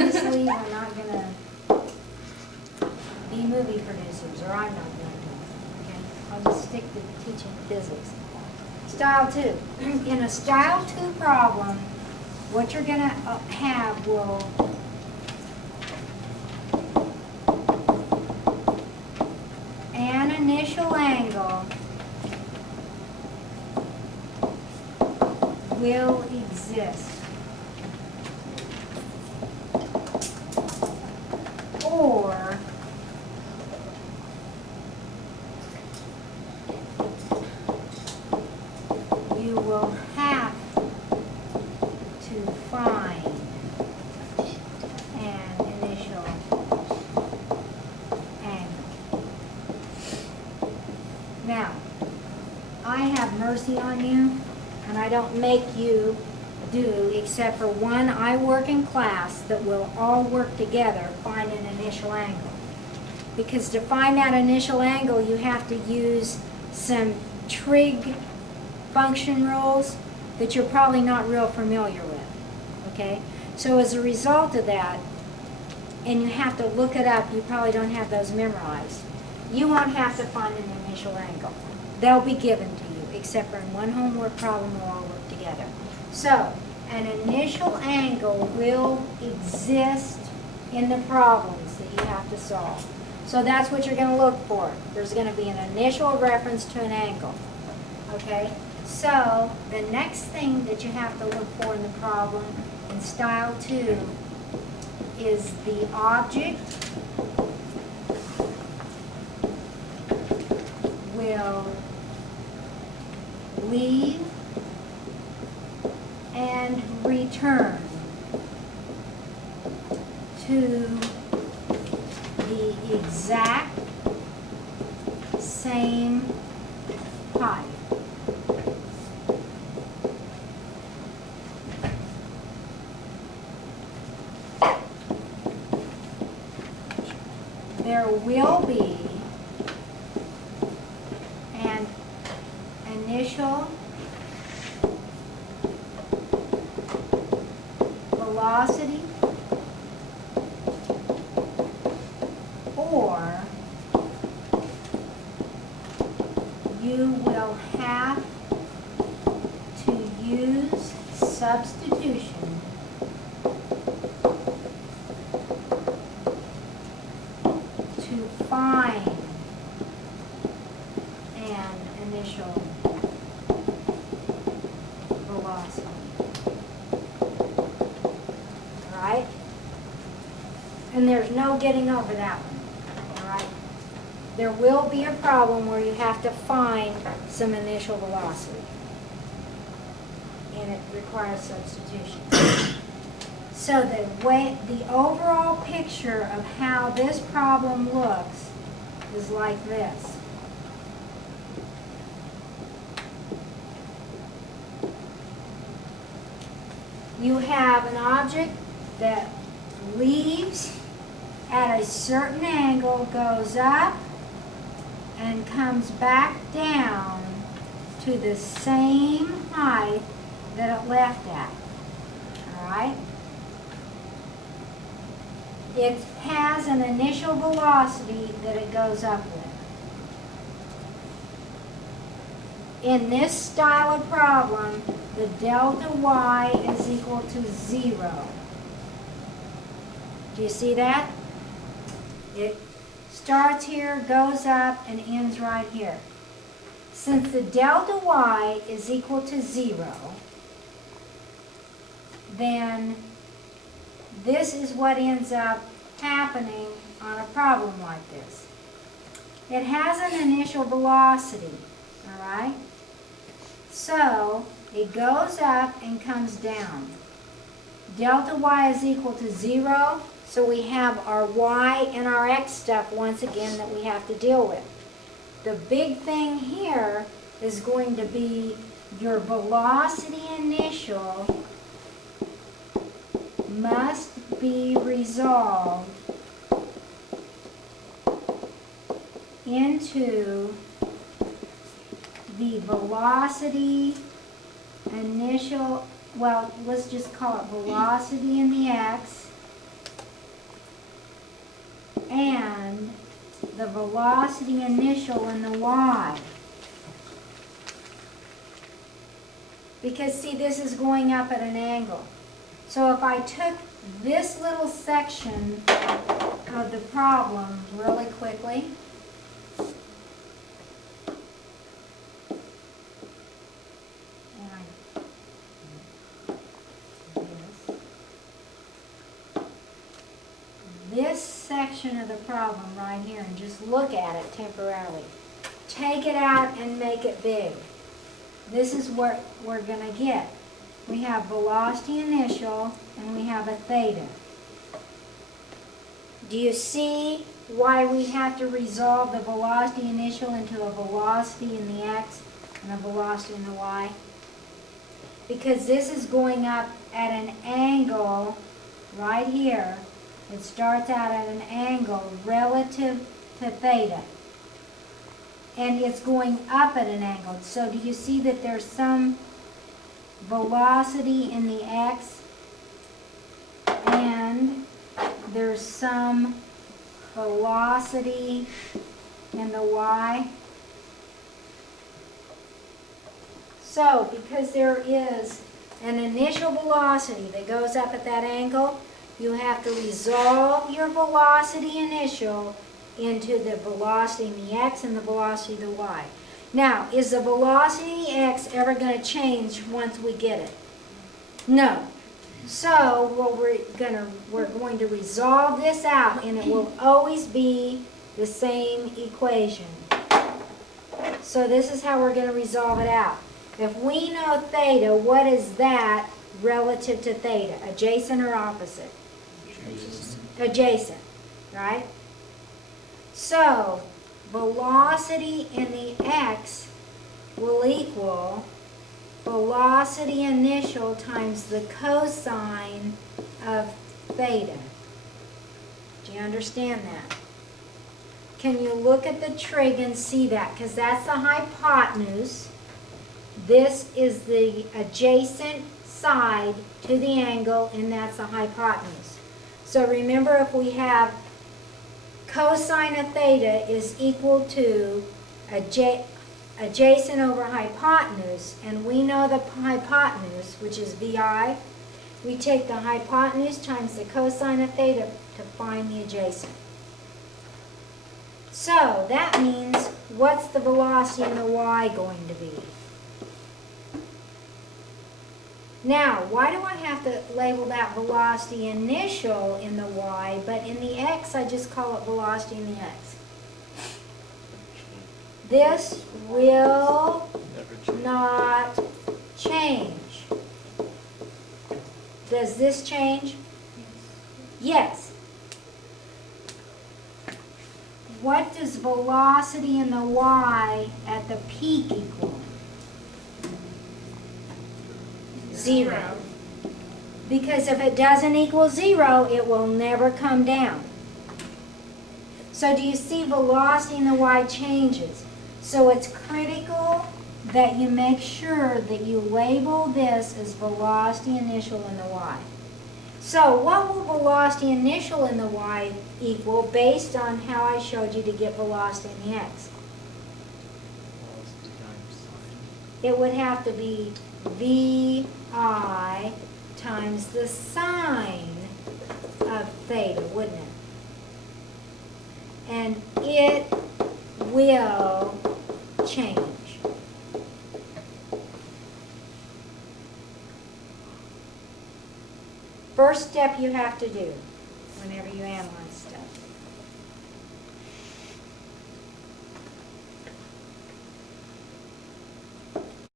obviously are not going to be movie producers, or I'm not going to. Okay? I'll just stick to teaching physics. Style 2. In a style 2 problem, what you're going to have will an initial angle will exist. Or you will have to find an initial angle. Now, I have mercy on you, and I don't make you do, except for one I work in class that will all work together, find an initial angle. Because to find that initial angle, you have to use some trig function rules that you're probably not real familiar with, okay? So as a result of that, and you have to look it up, you probably don't have those memorized, you won't have to find an initial angle. They'll be given to you, except for in one homework problem, we'll all work together. So, an initial angle will exist in the problems that you have to solve. So that's what you're going to look for. There's going to be an initial reference to an angle. Okay? So, the next thing that you have to look for in the problem in style 2 is the object will leave and return to the exact same height. There will be an initial velocity or you will have to use substitution to find an initial velocity. All right? And there's no getting over that one. All right? There will be a problem where you have to find some initial velocity. And it requires substitution. So the overall picture of how this problem looks is like this. You have an object that leaves at a certain angle, goes up, and comes back down to the same height that it left at. All right? It has an initial velocity that it goes up with. In this style of problem, the delta y is equal to 0. Do you see that? It starts here, goes up, and ends right here. Since the delta y is equal to 0, then this is what ends up happening on a problem like this. It has an initial velocity, all right? So it goes up and comes down. Delta y is equal to 0, so we have our y and our x stuff once again that we have to deal with. The big thing here is going to be your velocity initial must be resolved into the velocity initial, well, let's just call it velocity in the x and the velocity initial in the y. Because see, this is going up at an angle. So if I took this little section of the problem really quickly, this section of the problem right here, and just look at it temporarily. Take it out and make it big. This is what we're going to get. We have velocity initial and we have a theta. Do you see why we have to resolve the velocity initial into a velocity in the x and a velocity in the y? Because this is going up at an angle right here. It starts out at an angle relative to theta. And it's going up at an angle. So do you see that there's some velocity in the x and there's some velocity in the y? So because there is an initial velocity that goes up at that angle, you have to resolve your velocity initial into the velocity in the x and the velocity in the y. Now, is the velocity in the x ever going to change once we get it? No. So what we're going to resolve this out, and it will always be the same equation. So this is how we're going to resolve it out. If we know theta, what is that relative to theta? Adjacent or opposite? Adjacent, right? So velocity in the x will equal velocity initial times the cosine of theta. Do you understand that? Can you look at the trig and see that? Because that's the hypotenuse. This is the adjacent side to the angle, and that's the hypotenuse. So remember, if we have cosine of theta is equal to adjacent over hypotenuse, and we know the hypotenuse, which is VI, we take the hypotenuse times the cosine of theta to find the adjacent. So that means, what's the velocity in the y going to be? Now, why do I have to label that velocity initial in the y, but in the x I just call it velocity in the x? This will not change. Does this change? Yes. What does velocity in the y at the peak equal? 0. Because if it doesn't equal 0, it will never come down. So do you see velocity in the y changes? So it's critical that you make sure that you label this as velocity initial in the y. So what will velocity initial in the y equal based on how I showed you to get velocity in the x? It would have to be VI times the sine of theta, wouldn't it? And it will change. First step you have to do whenever you analyze stuff.